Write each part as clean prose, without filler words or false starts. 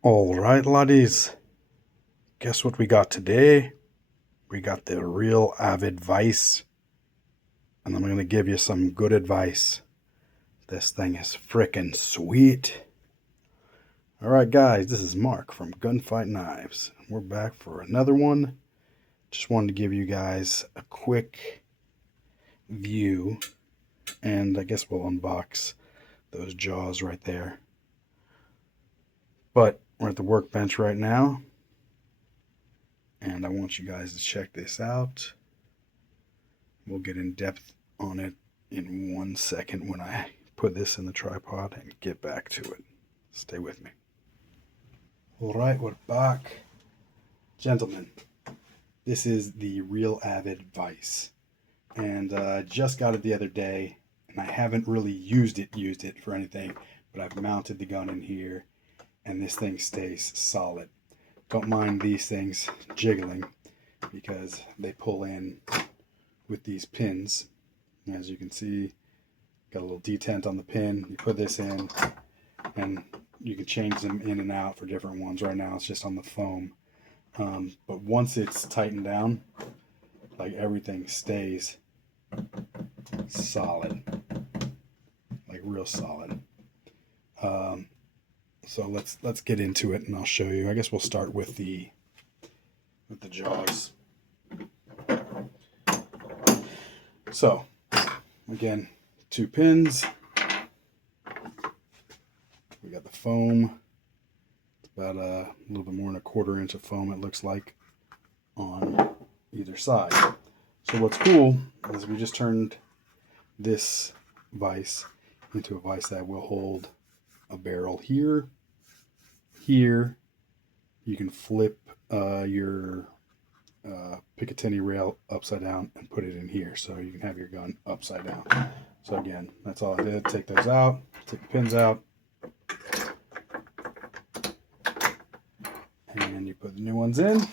All right, laddies. Guess what we got today? We got the real avid vise, and I'm going to give you some good advice. This thing is frickin' sweet. All right, guys, this is Mark from Gunfight Knives. We're back for another one. Just wanted to give you guys a quick view, and I guess we'll unbox those jaws right there. But we're at the workbench right now, and I want you guys to check this out. We'll get in depth on it in 1 second when I put this in the tripod and get back to it. Stay with me. All right, we're back. Gentlemen, this is the Real Avid vise. And I just got it the other day, and I haven't really used it for anything, but I've mounted the gun in here, and this thing stays solid. Don't mind these things jiggling because they pull in with these pins. As you can see, got a little detent on the pin. You put this in and you can change them in and out for different ones. Right now it's just on the foam, but once it's tightened down, like, everything stays solid, like real solid. So let's get into it and I'll show you. I guess we'll start with the jaws. So again, 2 pins. We got the foam. It's about a little bit more than a 1/4 inch of foam, it looks like, on either side. So what's cool is we just turned this vise into a vise that will hold a barrel here. Here, you can flip your Picatinny rail upside down and put it in here, so you can have your gun upside down. So again, that's all I did. Take those out, take the pins out, and you put the new ones in,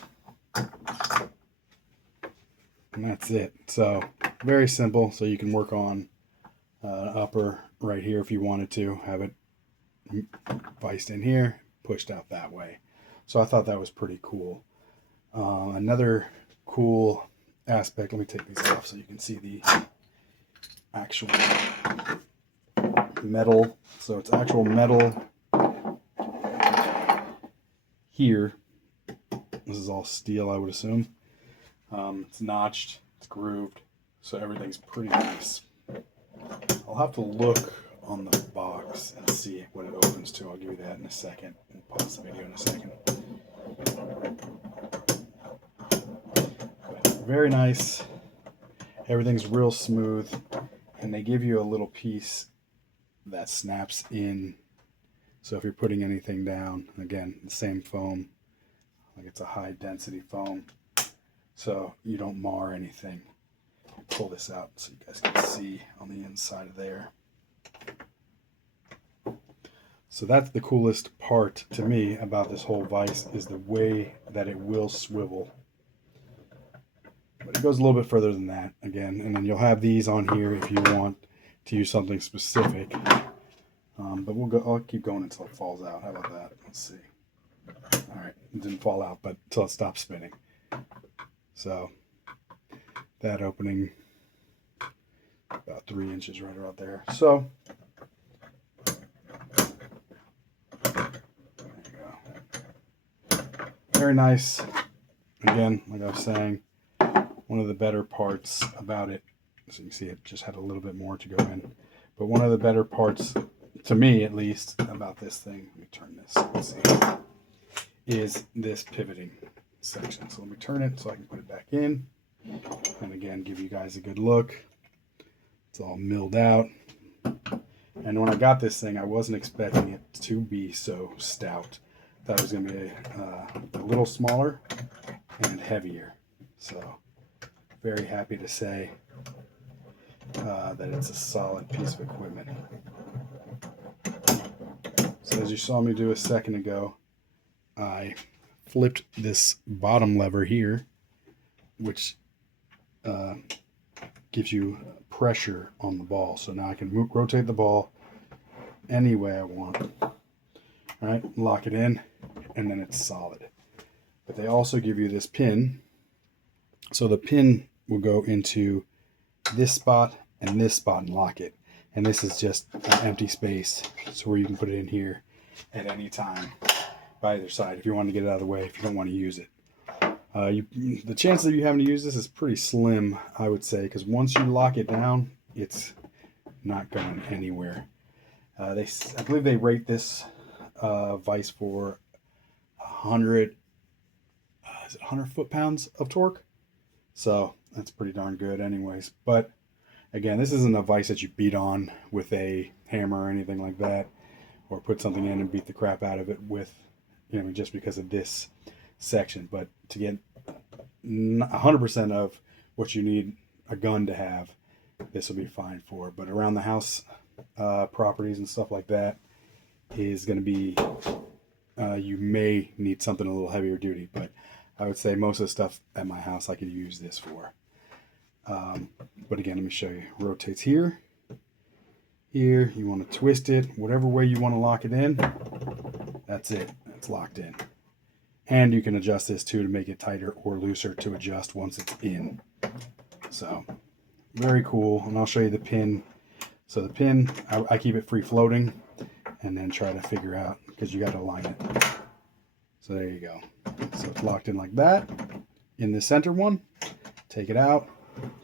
and that's it. So very simple. So you can work on upper right here if you wanted to have it viced in here, pushed out that way. So I thought that was pretty cool. Another cool aspect, let me take these off so you can see the actual metal. So it's actual metal here. This is all steel, I would assume. It's notched, it's grooved, so everything's pretty nice. I'll have to look on the box and see what it opens to. I'll give you that in a second, and pause the video in a second. But very nice. Everything's real smooth, and they give you a little piece that snaps in. So if you're putting anything down, again, the same foam, like it's a high density foam, so you don't mar anything. Pull this out so you guys can see on the inside of there. So that's the coolest part to me about this whole vise, is the way that it will swivel. But it goes a little bit further than that, again, and then you'll have these on here if you want to use something specific. But I'll keep going until it falls out. How about that? Let's see. All right, it didn't fall out, but until it stops spinning. So that opening, about 3 inches right around there. So there you go. Very nice. Again, like I was saying, one of the better parts about it, so you can see it just had a little bit more to go in, but one of the better parts, to me at least, about this thing, let me turn this, let's see, is this pivoting section. So let me turn it so I can put it back in, and again, give you guys a good look. It's all milled out, and when I got this thing, I wasn't expecting it to be so stout. I thought it was going to be a little smaller and heavier. So very happy to say that it's a solid piece of equipment. So as you saw me do a second ago, I flipped this bottom lever here, which gives you pressure on the ball. So now I can rotate the ball any way I want. All right, lock it in, and then it's solid. But they also give you this pin. So the pin will go into this spot and this spot and lock it. And this is just an empty space, so where you can put it in here at any time by either side if you want to get it out of the way, if you don't want to use it. The chances of you having to use this is pretty slim, I would say, because once you lock it down, it's not going anywhere. I believe they rate this vise for 100 foot-pounds of torque. So that's pretty darn good anyways. But again, this isn't a vise that you beat on with a hammer or anything like that, or put something in and beat the crap out of it with, just because of this section. But to get 100% of what you need a gun to have, this will be fine for. But around the house properties and stuff like that is going to be, you may need something a little heavier duty, but I would say most of the stuff at my house I could use this for. But again, let me show you. Rotates here. Here, you want to twist it whatever way you want to lock it in. That's it. It's locked in. And you can adjust this too to make it tighter or looser to adjust once it's in. So, very cool. And I'll show you the pin. So the pin, I keep it free floating and then try to figure out, because you got to align it. So there you go. So it's locked in like that. In the center one, take it out.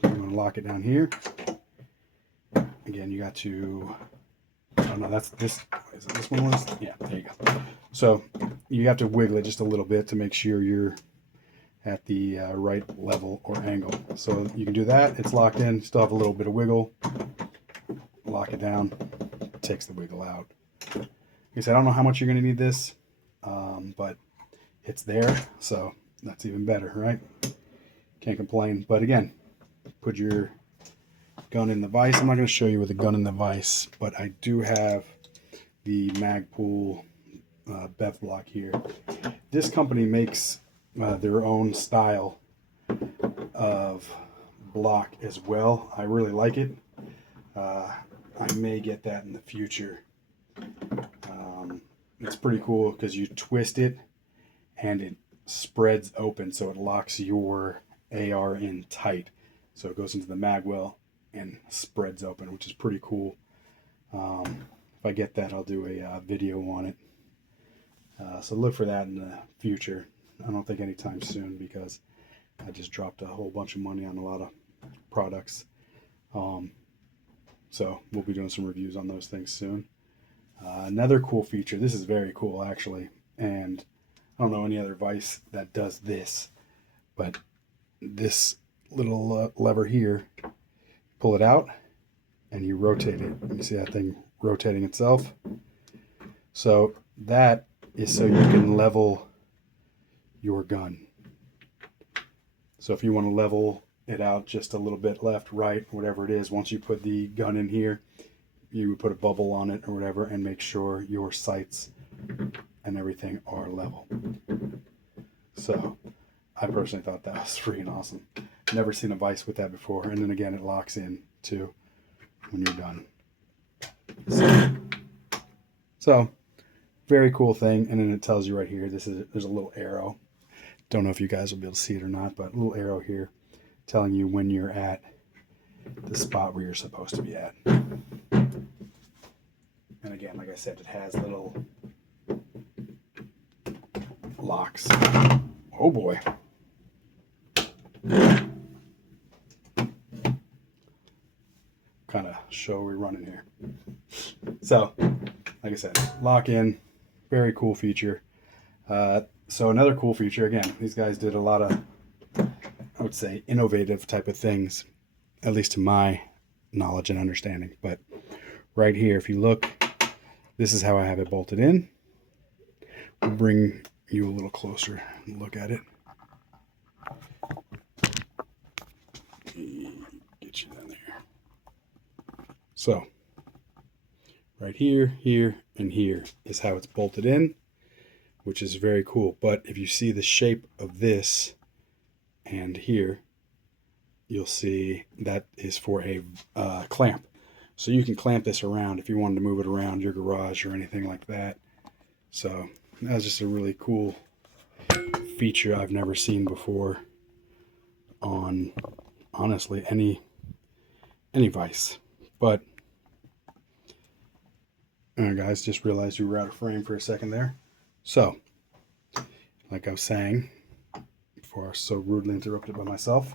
I'm going to lock it down here. Again, you got to, oh no, that's this, is it this one was? Yeah, there you go. So you have to wiggle it just a little bit to make sure you're at the right level or angle. So you can do that. It's locked in, still have a little bit of wiggle. Lock it down, takes the wiggle out. Like I said, I don't know how much you're going to need this, but it's there, so that's even better, right? Can't complain. But again, put your gun in the vise. I'm not going to show you with the gun in the vise, but I do have the Magpul bev block here. This company makes their own style of block as well. I really like it. I may get that in the future. It's pretty cool because you twist it and it spreads open, so it locks your AR in tight. So it goes into the mag well and spreads open, which is pretty cool. If I get that, I'll do a video on it. So look for that in the future. I don't think anytime soon, because I just dropped a whole bunch of money on a lot of products. So we'll be doing some reviews on those things soon. Another cool feature, this is very cool actually, and I don't know any other vise that does this, but this little lever here, pull it out and you rotate it. You see that thing rotating itself? So that is so you can level your gun. So if you want to level it out just a little bit left, right, whatever it is, once you put the gun in here, you would put a bubble on it or whatever and make sure your sights and everything are level. So I personally thought that was freaking awesome. Never seen a vise with that before. And then again, it locks in too when you're done. So very cool thing. And then it tells you right here, there's a little arrow. Don't know if you guys will be able to see it or not, but a little arrow here telling you when you're at the spot where you're supposed to be at. And again, like I said, it has little locks. Oh boy. Kind of show we're running here. So, like I said, lock in, very cool feature. So another cool feature, again, these guys did a lot of, I would say, innovative type of things, at least to my knowledge and understanding. But right here, if you look, this is how I have it bolted in. We'll bring you a little closer and look at it. Get you down there. So, right here, here, and here is how it's bolted in, which is very cool. But if you see the shape of this and here, you'll see that is for a clamp. So you can clamp this around if you wanted to move it around your garage or anything like that. So That's just a really cool feature I've never seen before on, honestly, any vise. But alright guys, just realized we were out of frame for a second there. So, like I was saying before I was so rudely interrupted by myself,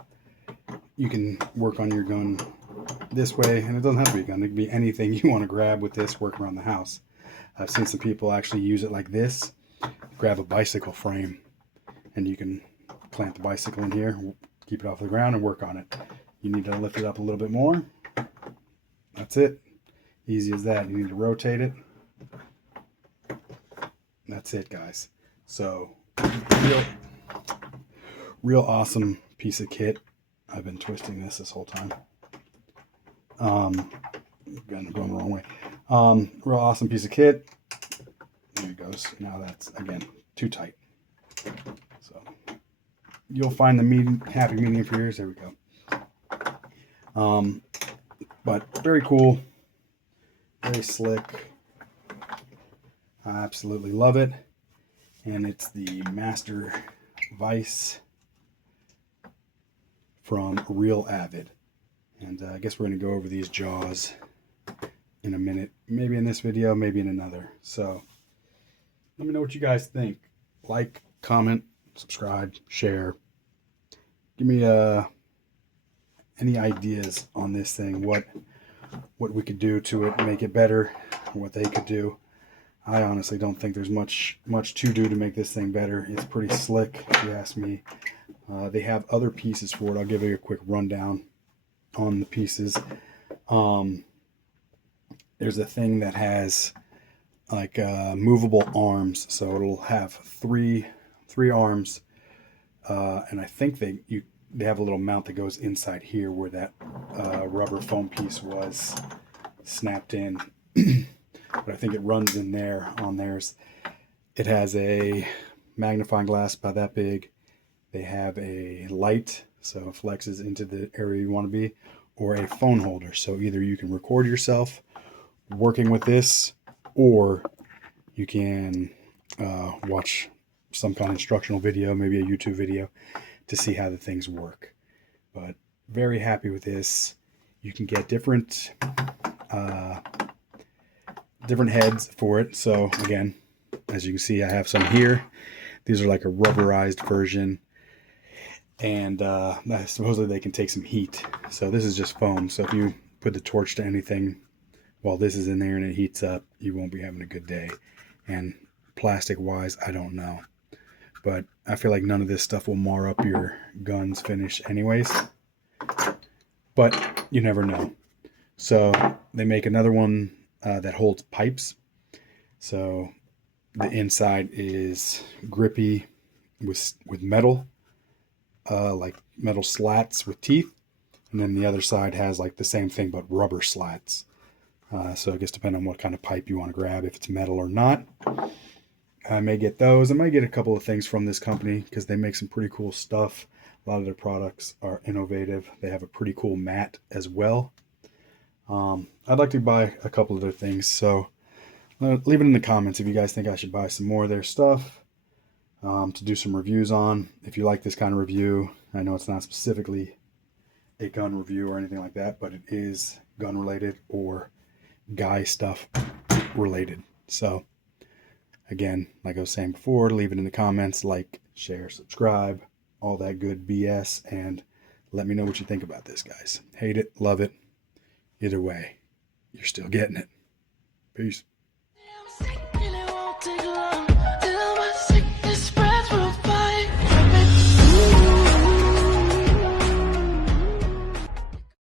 you can work on your gun this way, and it doesn't have to be a gun. It can be anything you want to grab with this, work around the house. I've seen some people actually use it like this, grab a bicycle frame, and you can clamp the bicycle in here, keep it off the ground, and work on it. You need to lift it up a little bit more. That's it. Easy as that. You need to rotate it. That's it, guys. So, real awesome piece of kit. I've been twisting this whole time. Going the wrong way. Real awesome piece of kit. There it goes. Now that's, again, too tight. So you'll find the happy medium for yours. There we go. But very cool. Very slick. I absolutely love it. And it's the Master Vise from Real Avid. And I guess we're going to go over these jaws in a minute. Maybe in this video, maybe in another. So let me know what you guys think. Like, comment, subscribe, share. Give me any ideas on this thing. What we could do to it, make it better, what they could do. I honestly don't think there's much to do to make this thing better. It's pretty slick, if you ask me. They have other pieces for it. I'll give you a quick rundown on the pieces. There's a thing that has like movable arms, so it'll have three arms, and I think they have a little mount that goes inside here where that rubber foam piece was snapped in. But I think it runs in there on theirs. It has a magnifying glass about that big. They have a light, so it flexes into the area you want to be, or a phone holder. So either you can record yourself working with this, or you can watch some kind of instructional video, maybe a YouTube video, to see how the things work. But very happy with this. You can get different heads for it. So again, as you can see, I have some here. These are like a rubberized version, and supposedly they can take some heat. So this is just foam, so if you put the torch to anything while this is in there and it heats up, you won't be having a good day. And plastic wise, I don't know, but I feel like none of this stuff will mar up your gun's finish anyways, but you never know. So they make another one that holds pipes. So the inside is grippy with metal, like metal slats with teeth, and then the other side has like the same thing but rubber slats. So I guess depending on what kind of pipe you want to grab, if it's metal or not. I may get those. I might get a couple of things from this company because they make some pretty cool stuff. A lot of their products are innovative. They have a pretty cool mat as well. I'd like to buy a couple of their things, so leave it in the comments if you guys think I should buy some more of their stuff to do some reviews on. If you like this kind of review, I know it's not specifically a gun review or anything like that, but it is gun related or guy stuff related. So again, like I was saying before, leave it in the comments, like, share, subscribe, all that good BS, and let me know what you think about this, guys. Hate it, love it. Either way, you're still getting it. Peace.